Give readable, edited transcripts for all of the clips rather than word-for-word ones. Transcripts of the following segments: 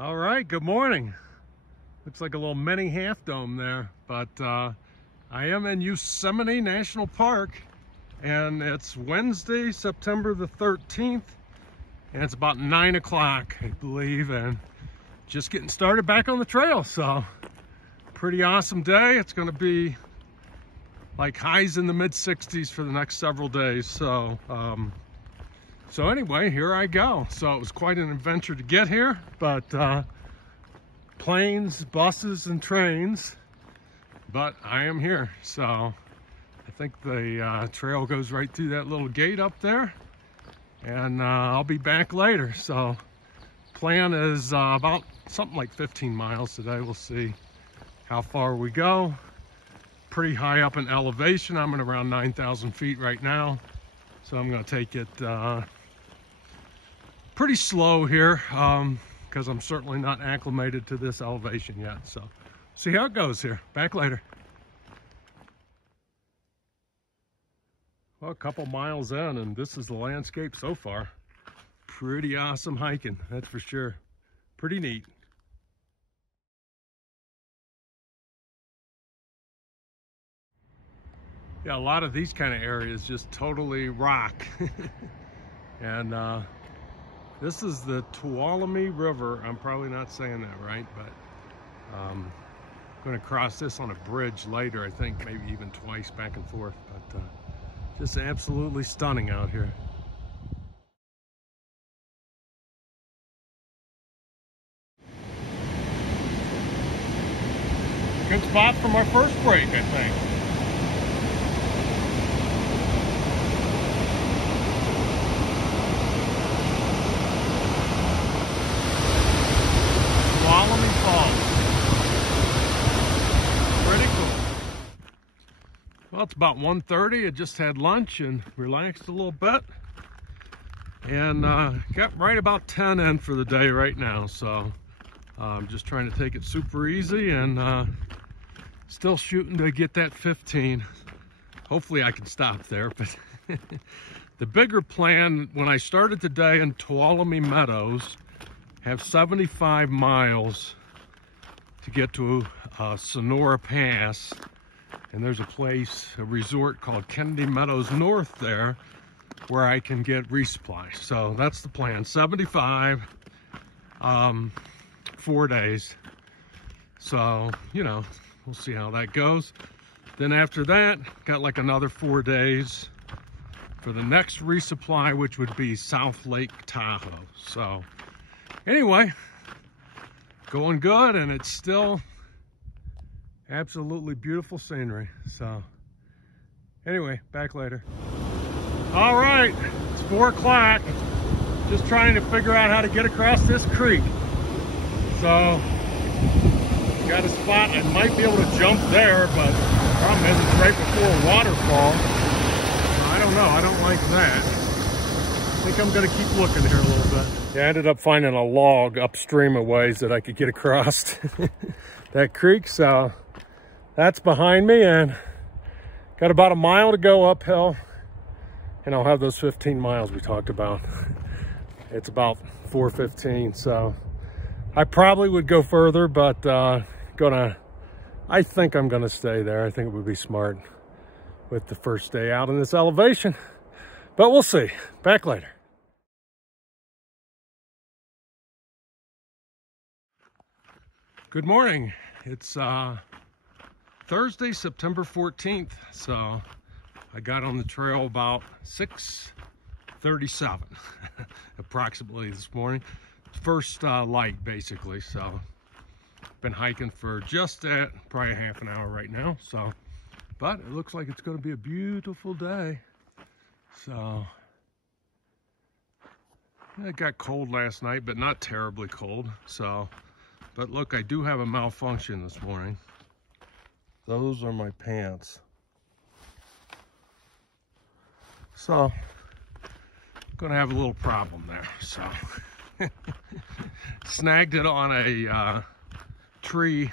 All right, good morning. Looks like a little mini half dome there, but I am in Yosemite National Park, and it's Wednesday, September the 13th, and it's about 9 o'clock, I believe, and just getting started back on the trail. So pretty awesome day. It's going to be like highs in the mid 60s for the next several days. So anyway, here I go. So it was quite an adventure to get here, but planes, buses, and trains, but I am here. So I think the trail goes right through that little gate up there, and I'll be back later. So plan is about something like 15 miles today. We'll see how far we go. Pretty high up in elevation. I'm at around 9,000 feet right now, so I'm going to take it pretty slow here, because I'm certainly not acclimated to this elevation yet. So see how it goes here. Back later. Well, a couple miles in, and this is the landscape so far. Pretty awesome hiking, that's for sure. Pretty neat. Yeah, a lot of these kind of areas just totally rock. And this is the Tuolumne River. I'm probably not saying that right, but I'm going to cross this on a bridge later, I think, maybe even twice back and forth. But just absolutely stunning out here. Good spot from our first break, I think. Well, it's about 1:30. I just had lunch and relaxed a little bit, and got right about 10 in for the day right now. So I'm just trying to take it super easy, and still shooting to get that 15. Hopefully I can stop there, but the bigger plan when I started today in Tuolumne Meadows, have 75 miles to get to Sonora Pass. And there's a place, a resort called Kennedy Meadows North there, where I can get resupply. So that's the plan, 75, 4 days. So, you know, we'll see how that goes. Then after that, got like another 4 days for the next resupply, which would be South Lake Tahoe. So anyway, going good, and it's still absolutely beautiful scenery. So anyway, back later. All right, it's 4 o'clock. Just trying to figure out how to get across this creek. So got a spot. I might be able to jump there, but the problem is it's right before a waterfall. So I don't know, I don't like that. I think I'm gonna keep looking here a little bit. Yeah, I ended up finding a log upstream a ways that I could get across that creek. So that's behind me, and got about a mile to go uphill, and I'll have those 15 miles we talked about. It's about 4:15, so I probably would go further, but I think I'm gonna stay there. I think it would be smart with the first day out in this elevation, but we'll see. Back later. Good morning. It's Thursday, September 14th. So I got on the trail about 6:37 approximately this morning. First light, basically. So been hiking for just probably a half an hour right now. So, but it looks like it's going to be a beautiful day. So it got cold last night, but not terribly cold. So, but look, I do have a malfunction this morning. Those are my pants. So, gonna have a little problem there. So, snagged it on a tree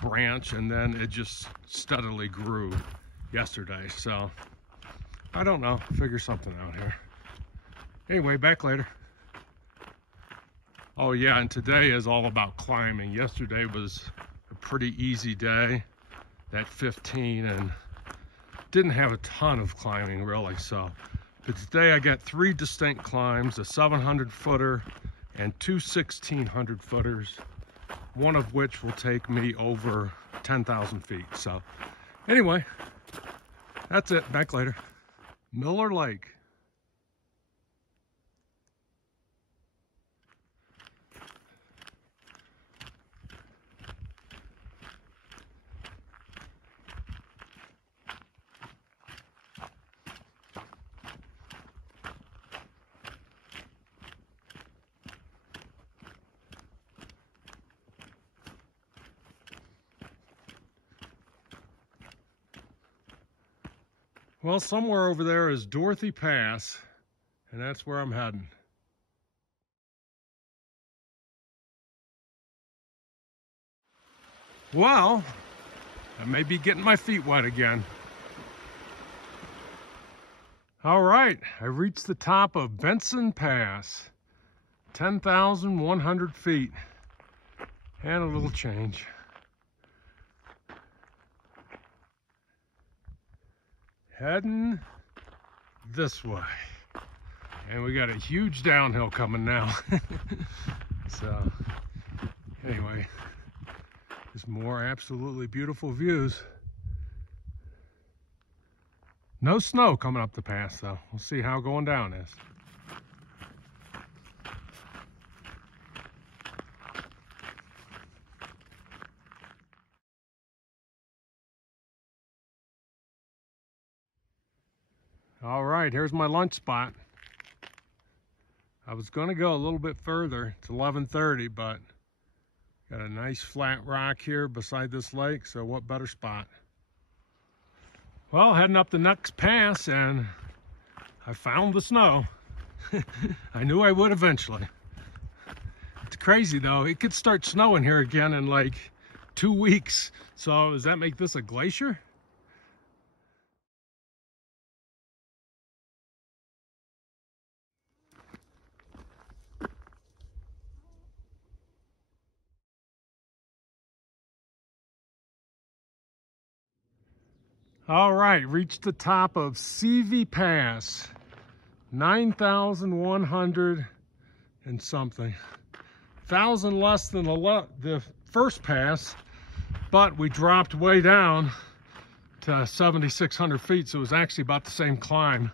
branch, and then it just steadily grew yesterday. So, I don't know, figure something out here. Anyway, back later. Oh yeah, and today is all about climbing. Yesterday was a pretty easy day, that 15, and didn't have a ton of climbing really. So, but today I got 3 distinct climbs, a 700 footer and 2 1600 footers, one of which will take me over 10,000 feet. So anyway, that's it. Back later. Miller Lake. Well, somewhere over there is Dorothy Pass, and that's where I'm heading. Well, I may be getting my feet wet again. All right, I reached the top of Benson Pass, 10,100 feet, and a little change. Heading this way. And we got a huge downhill coming now. So, anyway, there's more absolutely beautiful views. No snow coming up the pass though. We'll see how going down is. All right, here's my lunch spot. I was going to go a little bit further. It's 11:30, but got a nice flat rock here beside this lake, so what better spot? Well, heading up the next pass, and I found the snow. I knew I would eventually. It's crazy though, it could start snowing here again in like 2 weeks. So does that make this a glacier? All right, reached the top of CV Pass, 9,100 and something. 1,000 less than the first pass, but we dropped way down to 7,600 feet, so it was actually about the same climb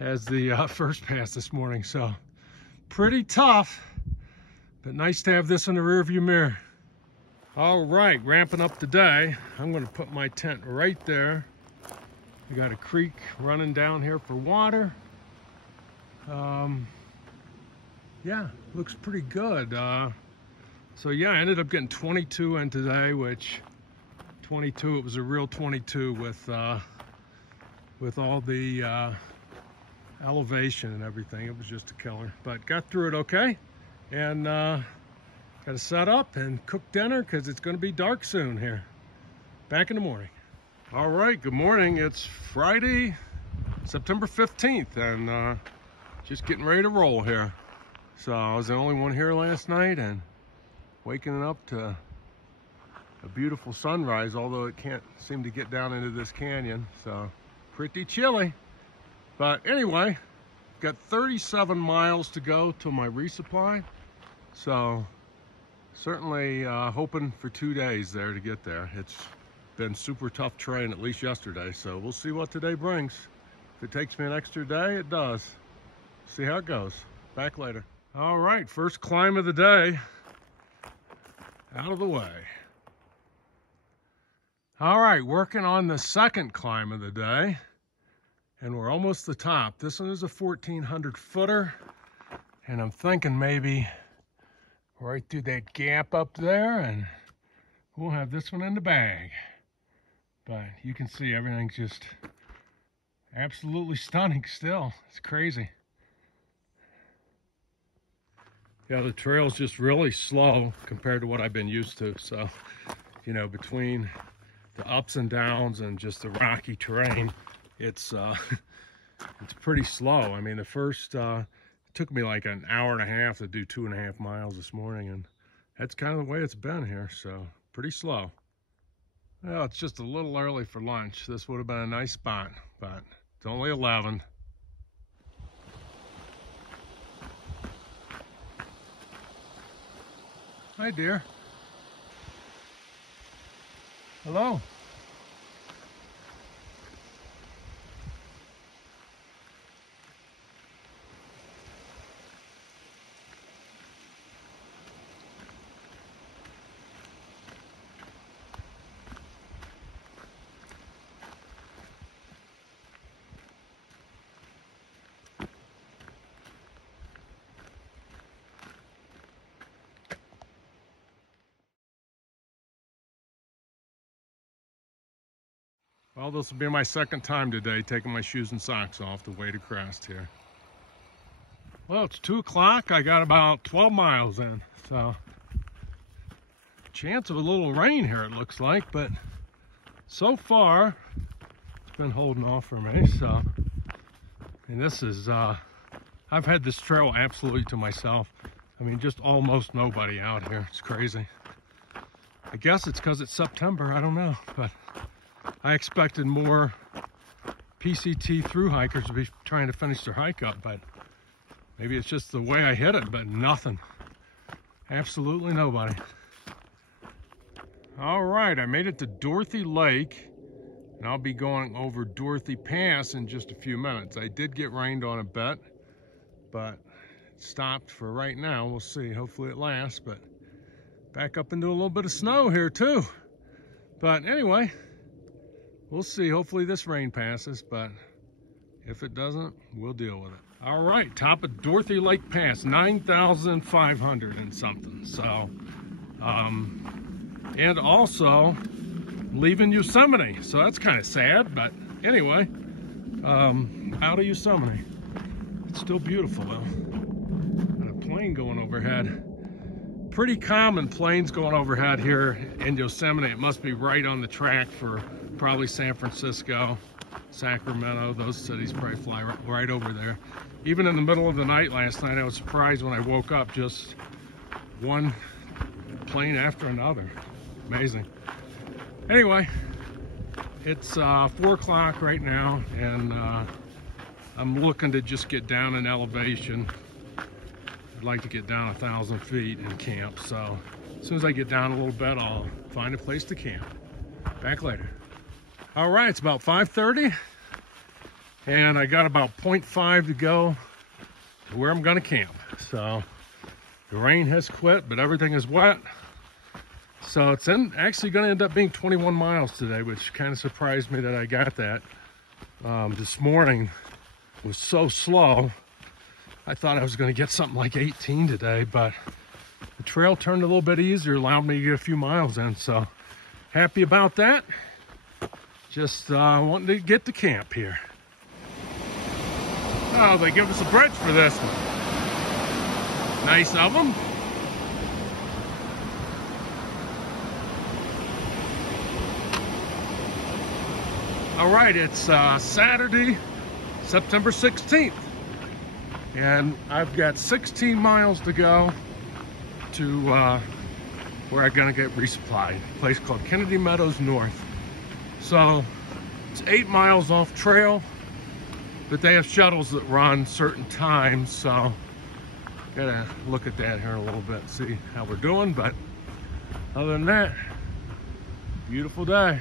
as the first pass this morning. So pretty tough, but nice to have this in the rearview mirror. All right, ramping up today. I'm gonna put my tent right there. We got a creek running down here for water. Yeah, looks pretty good. So yeah, I ended up getting 22 in today, which 22, it was a real 22 with all the elevation and everything. It was just a killer, but got through it okay. And got to set up and cook dinner because it's going to be dark soon here. Back in the morning. All right, good morning. It's Friday, September 15th, and just getting ready to roll here. So I was the only one here last night, and waking up to a beautiful sunrise, although it can't seem to get down into this canyon, so pretty chilly. But anyway, got 37 miles to go to my resupply, so certainly hoping for 2 days there to get there. It's been super tough terrain, at least yesterday, so we'll see what today brings. If it takes me an extra day, it does. See how it goes. Back later. All right, first climb of the day out of the way. All right, working on the second climb of the day, and we're almost to the top. This one is a 1,400 footer, and I'm thinking maybe right through that gap up there, and we'll have this one in the bag. But you can see everything's just absolutely stunning still. It's crazy. Yeah, the trail's just really slow compared to what I've been used to. So, you know, between the ups and downs and just the rocky terrain, it's pretty slow. I mean, the first It took me like an hour and a half to do 2.5 miles this morning, and that's kind of the way it's been here, so pretty slow. Well, it's just a little early for lunch. This would have been a nice spot, but it's only 11. Hi, dear. Hello. Well, this will be my second time today taking my shoes and socks off the way to Crest here. Well, it's 2 o'clock. I got about 12 miles in, so chance of a little rain here it looks like, but so far it's been holding off for me. So, and this is I've had this trail absolutely to myself. I mean, just almost nobody out here. It's crazy. I guess it's because it's September, I don't know, but I expected more PCT through hikers to be trying to finish their hike up, but maybe it's just the way I hit it, but nothing. Absolutely nobody. All right, I made it to Dorothy Lake, and I'll be going over Dorothy Pass in just a few minutes. I did get rained on a bit, but it stopped for right now. We'll see. Hopefully it lasts, but back up into a little bit of snow here too. But anyway, we'll see. Hopefully this rain passes, but if it doesn't, we'll deal with it. All right, top of Dorothy Lake Pass, 9,500 and something. So, and also leaving Yosemite. So that's kind of sad, but anyway, out of Yosemite. It's still beautiful though. And a plane going overhead. Pretty common planes going overhead here in Yosemite. It must be right on the track for probably San Francisco, Sacramento. Those cities probably fly right over there. Even in the middle of the night last night, I was surprised when I woke up, just one plane after another. Amazing. Anyway, it's 4 o'clock right now, and I'm looking to just get down in elevation. I'd like to get down 1,000 feet and camp. So as soon as I get down a little bit, I'll find a place to camp. Back later. All right, it's about 5:30, and I got about 0.5 to go to where I'm gonna camp. So the rain has quit, but everything is wet. So it's actually gonna end up being 21 miles today, which kind of surprised me that I got that. This morning was so slow. I thought I was going to get something like 18 today, but the trail turned a little bit easier, allowed me to get a few miles in, so happy about that. Just wanting to get to camp here. Oh, they give us a bridge for this one. Nice of them. All right, it's Saturday, September 16th. And I've got 16 miles to go to where I'm gonna get resupplied. A place called Kennedy Meadows North. So it's 8 miles off trail, but they have shuttles that run certain times. So gotta look at that here in a little bit, see how we're doing. But other than that, beautiful day.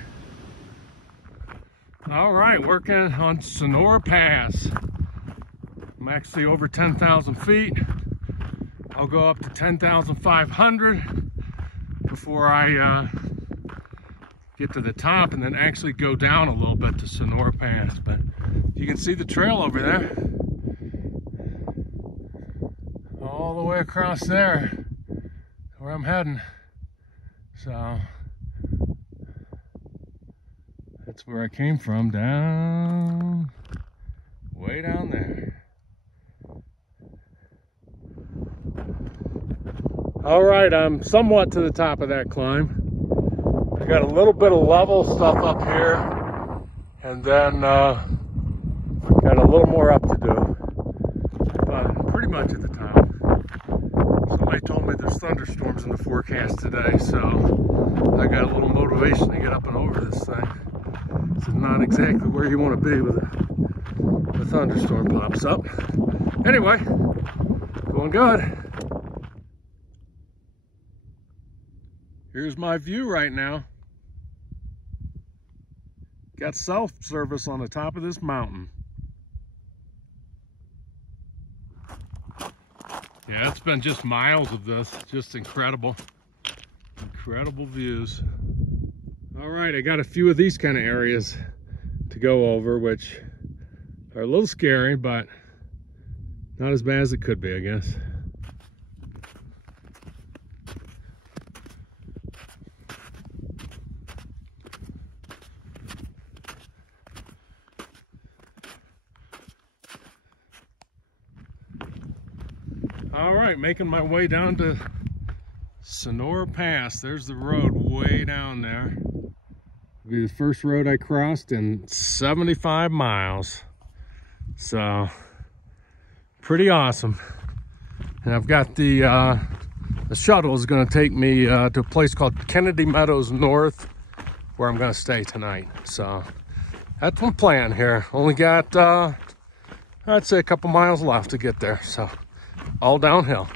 All right, working on Sonora Pass. I'm actually over 10,000 feet. I'll go up to 10,500 before I get to the top, and then actually go down a little bit to Sonora Pass. But you can see the trail over there. All the way across there, where I'm heading. So that's where I came from, down, way down there. All right, I'm somewhat to the top of that climb. I got a little bit of level stuff up here, and then got a little more up to do. But pretty much there's thunderstorms in the forecast today, so I got a little motivation to get up and over this thing. This is not exactly where you want to be with a thunderstorm pops up. Anyway, going good. Here's my view right now. Got cell service on the top of this mountain. Yeah, it's been just miles of this. Just incredible. Incredible views. All right, I got a few of these kind of areas to go over, which are a little scary, but not as bad as it could be, I guess. All right, making my way down to Sonora Pass. There's the road way down there. It'll be the first road I crossed in 75 miles. So, pretty awesome. And I've got the shuttle is going to take me to a place called Kennedy Meadows North, where I'm going to stay tonight. So, that's my plan here. Only got, I'd say a couple miles left to get there. So, all downhill.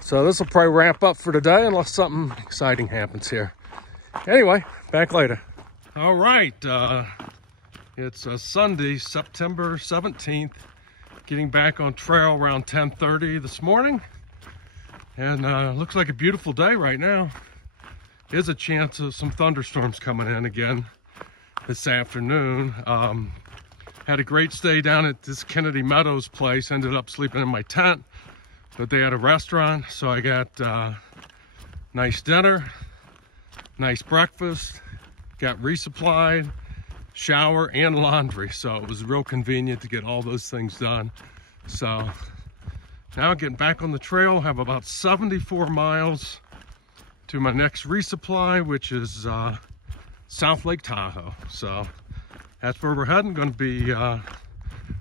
So this will probably wrap up for today unless something exciting happens here. Anyway, back later. All right, it's a Sunday, September 17th. Getting back on trail around 10:30 this morning. And looks like a beautiful day right now. There's a chance of some thunderstorms coming in again this afternoon. Had a great stay down at this Kennedy Meadows place. Ended up sleeping in my tent, but they had a restaurant, so I got nice dinner, nice breakfast, got resupplied, shower, and laundry. So it was real convenient to get all those things done. So now getting back on the trail, have about 74 miles to my next resupply, which is South Lake Tahoe. So that's where we're heading. Going to be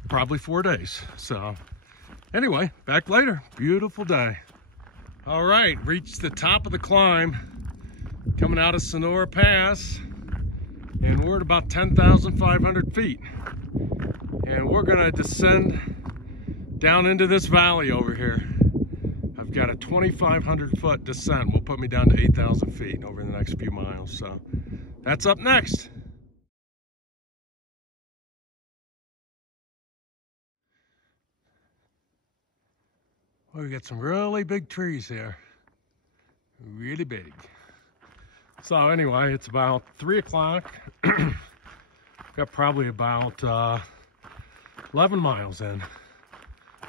probably 4 days. So anyway, back later. Beautiful day. All right, reached the top of the climb, coming out of Sonora Pass, and we're at about 10,500 feet. And we're gonna descend down into this valley over here. I've got a 2,500 foot descent. Will put me down to 8,000 feet over the next few miles. So that's up next. Well, we got some really big trees here. Really big. So anyway, it's about 3 o'clock. Got probably about 11 miles in.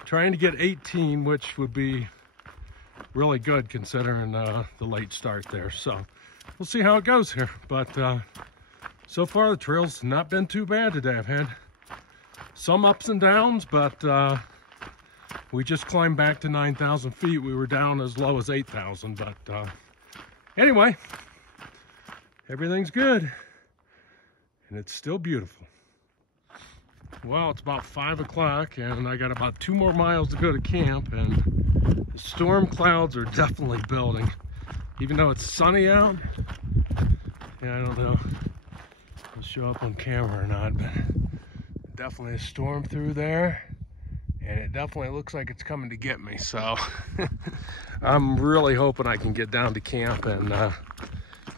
Trying to get 18, which would be really good considering the late start there. So we'll see how it goes here. But so far the trail's not been too bad today. I've had some ups and downs, but we just climbed back to 9,000 feet. We were down as low as 8,000, but anyway, everything's good, and it's still beautiful. Well, it's about 5 o'clock, and I got about 2 more miles to go to camp, and the storm clouds are definitely building. Even though it's sunny out, yeah, I don't know if it'll show up on camera or not, but definitely a storm through there. And it definitely looks like it's coming to get me. So I'm really hoping I can get down to camp and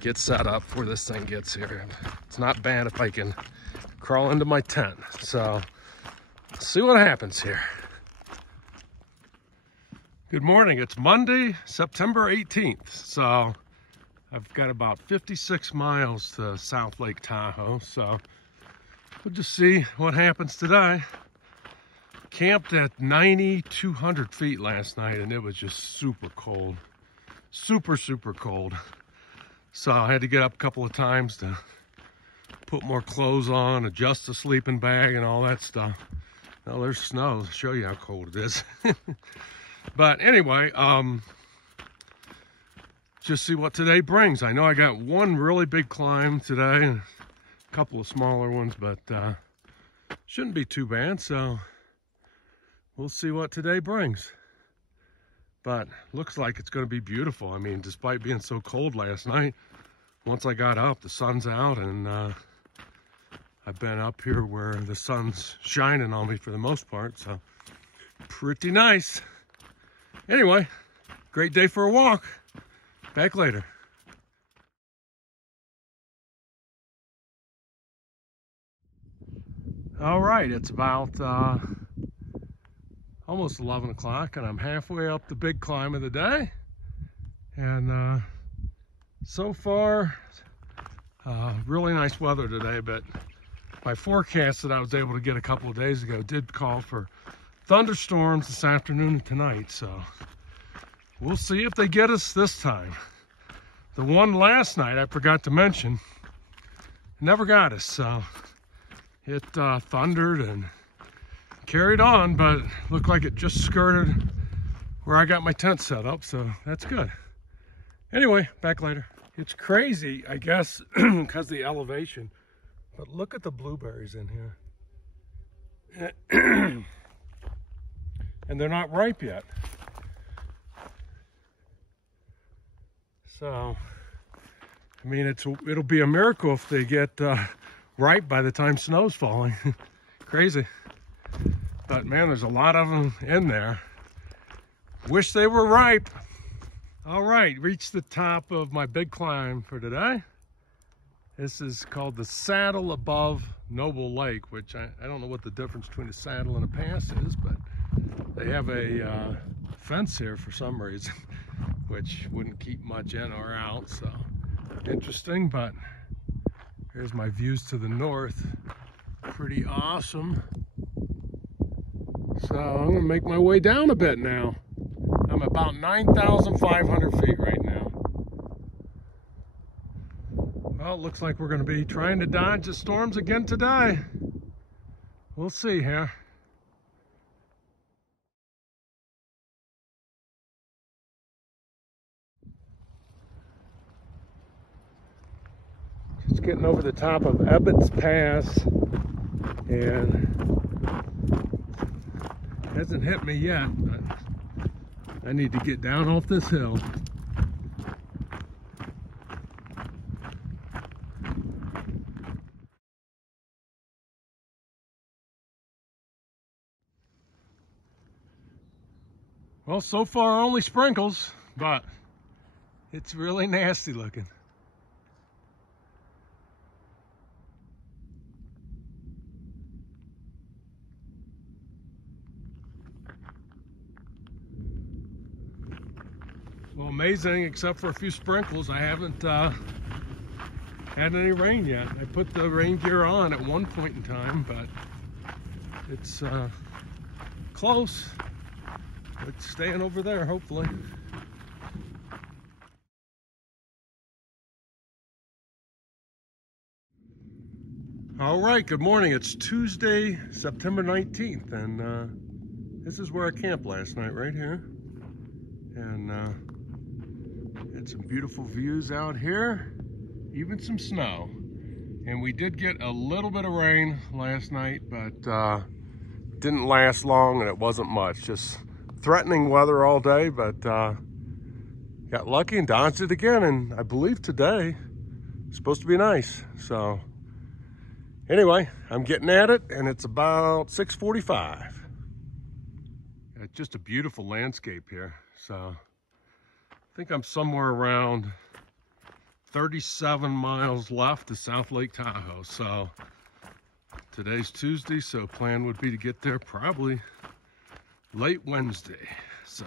get set up before this thing gets here. It's not bad if I can crawl into my tent. So let's see what happens here. Good morning. It's Monday, September 18th. So I've got about 56 miles to South Lake Tahoe. So we'll just see what happens today. Camped at 9,200 feet last night, and it was just super cold. Super cold. So I had to get up a couple of times to put more clothes on, adjust the sleeping bag and all that stuff. Now there's snow. I'll show you how cold it is. But anyway, just see what today brings. I know I got one really big climb today and a couple of smaller ones, but shouldn't be too bad. So we'll see what today brings. but looks like it's going to be beautiful. I mean, despite being so cold last night, once I got up, the sun's out, and I've been up here where the sun's shining on me for the most part, so pretty nice. Anyway, great day for a walk. Back later. All right, it's about almost 11 o'clock, and I'm halfway up the big climb of the day. And so far, really nice weather today, but my forecast that I was able to get a couple of days ago did call for thunderstorms this afternoon and tonight, so we'll see if they get us this time. The one last night I forgot to mention never got us, so it thundered and carried on, but looked like it just skirted where I got my tent set up, so that's good. Anyway, back later. It's crazy, I guess, because of the elevation, but look at the blueberries in here. And they're not ripe yet. So, I mean, it'll be a miracle if they get ripe by the time snow's falling. Crazy. But man, there's a lot of them in there. Wish they were ripe. All right, reached the top of my big climb for today. This is called the saddle above Noble Lake, which I don't know what the difference between a saddle and a pass is, but they have a fence here for some reason, which wouldn't keep much in or out, so interesting. But here's my views to the north. Pretty awesome. So I'm gonna make my way down a bit now. I'm about 9,500 feet right now. Well, it looks like we're gonna be trying to dodge the storms again today. We'll see here. Just getting over the top of Ebbets Pass, and hasn't hit me yet, but I need to get down off this hill. Well, so far only sprinkles, but it's really nasty looking. Well, amazing, except for a few sprinkles. I haven't had any rain yet. I put the rain gear on at one point in time, but it's close. It's staying over there, hopefully. All right, good morning. It's Tuesday, September 19th, and this is where I camped last night, right here. And had some beautiful views out here, even some snow. And we did get a little bit of rain last night, but didn't last long, and it wasn't much. Just threatening weather all day, but got lucky and dodged it again. And I believe today is supposed to be nice. So anyway, I'm getting at it, and it's about 6:45. It's just a beautiful landscape here. So I think I'm somewhere around 37 miles left to South Lake Tahoe. So today's Tuesday, so plan would be to get there probably late Wednesday. So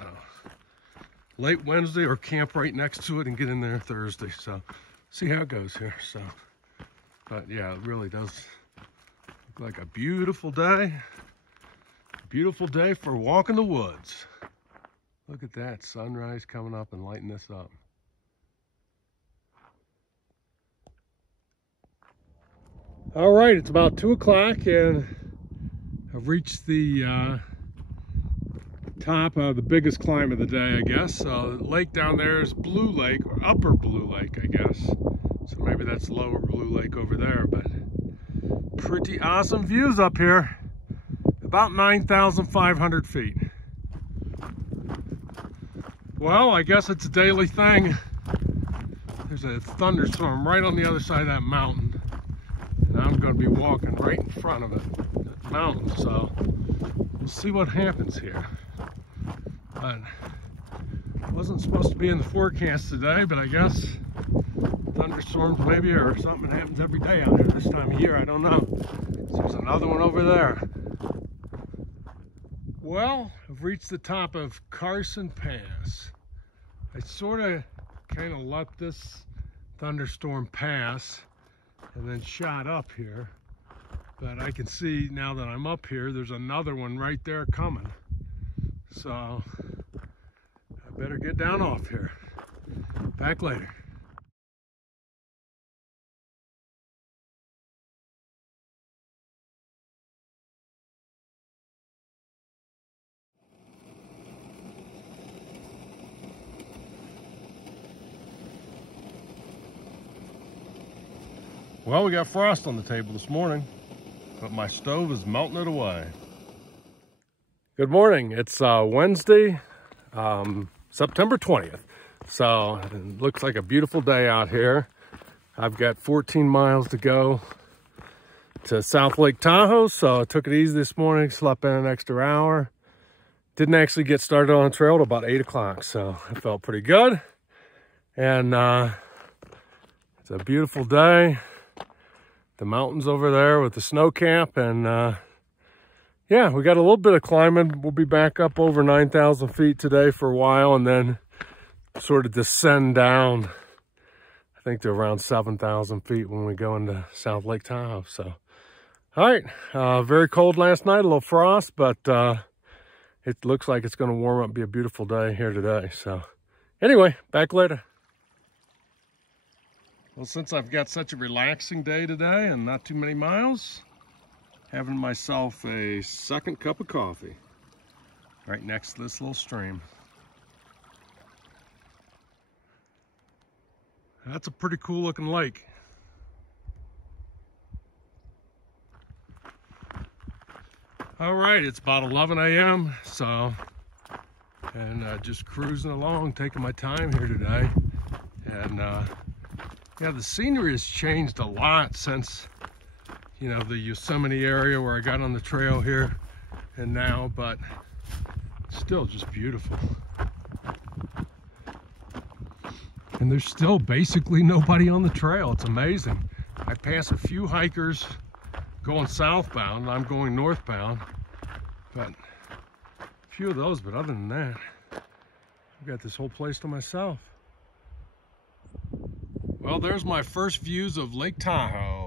late Wednesday, or camp right next to it and get in there Thursday. So see how it goes here. So, but yeah, it really does look like a beautiful day. Beautiful day for a walk in the woods. Look at that sunrise coming up and lighting this up. All right, it's about 2 o'clock, and I've reached the top of the biggest climb of the day, I guess. So the lake down there is Blue Lake, or Upper Blue Lake, I guess. So maybe that's Lower Blue Lake over there, but pretty awesome views up here. About 9,500 feet. Well, I guess it's a daily thing. There's a thunderstorm right on the other side of that mountain. And I'm going to be walking right in front of it, that mountain. So we'll see what happens here. But it wasn't supposed to be in the forecast today, but I guess thunderstorms maybe, or something that happens every day out here this time of year. I don't know. So there's another one over there. Well, I've reached the top of Carson Pass. I sort of kind of let this thunderstorm pass and then shot up here. But I can see now that I'm up here, there's another one right there coming. So I better get down off here. Back later. Well, we got frost on the table this morning, but my stove is melting it away. Good morning. It's Wednesday, September 20th. So it looks like a beautiful day out here. I've got 14 miles to go to South Lake Tahoe, so I took it easy this morning, slept in an extra hour. Didn't actually get started on the trail till about 8 o'clock, so it felt pretty good. And it's a beautiful day. The mountains over there with the snow cap, and yeah, we got a little bit of climbing. We'll be back up over 9,000 feet today for a while, and then sort of descend down, I think, to around 7,000 feet when we go into South Lake Tahoe. So, all right, very cold last night, a little frost, but it looks like it's going to warm up, be a beautiful day here today. So anyway, back later. Well, since I've got such a relaxing day today and not too many miles, having myself a second cup of coffee right next to this little stream. That's a pretty cool looking lake. All right, it's about 11 a.m. and just cruising along, taking my time here today. And yeah, the scenery has changed a lot since, you know, the Yosemite area where I got on the trail here and now, but still just beautiful. And there's still basically nobody on the trail. It's amazing. I pass a few hikers going southbound, I'm going northbound, but a few of those, but other than that, I've got this whole place to myself. Well, there's my first views of Lake Tahoe.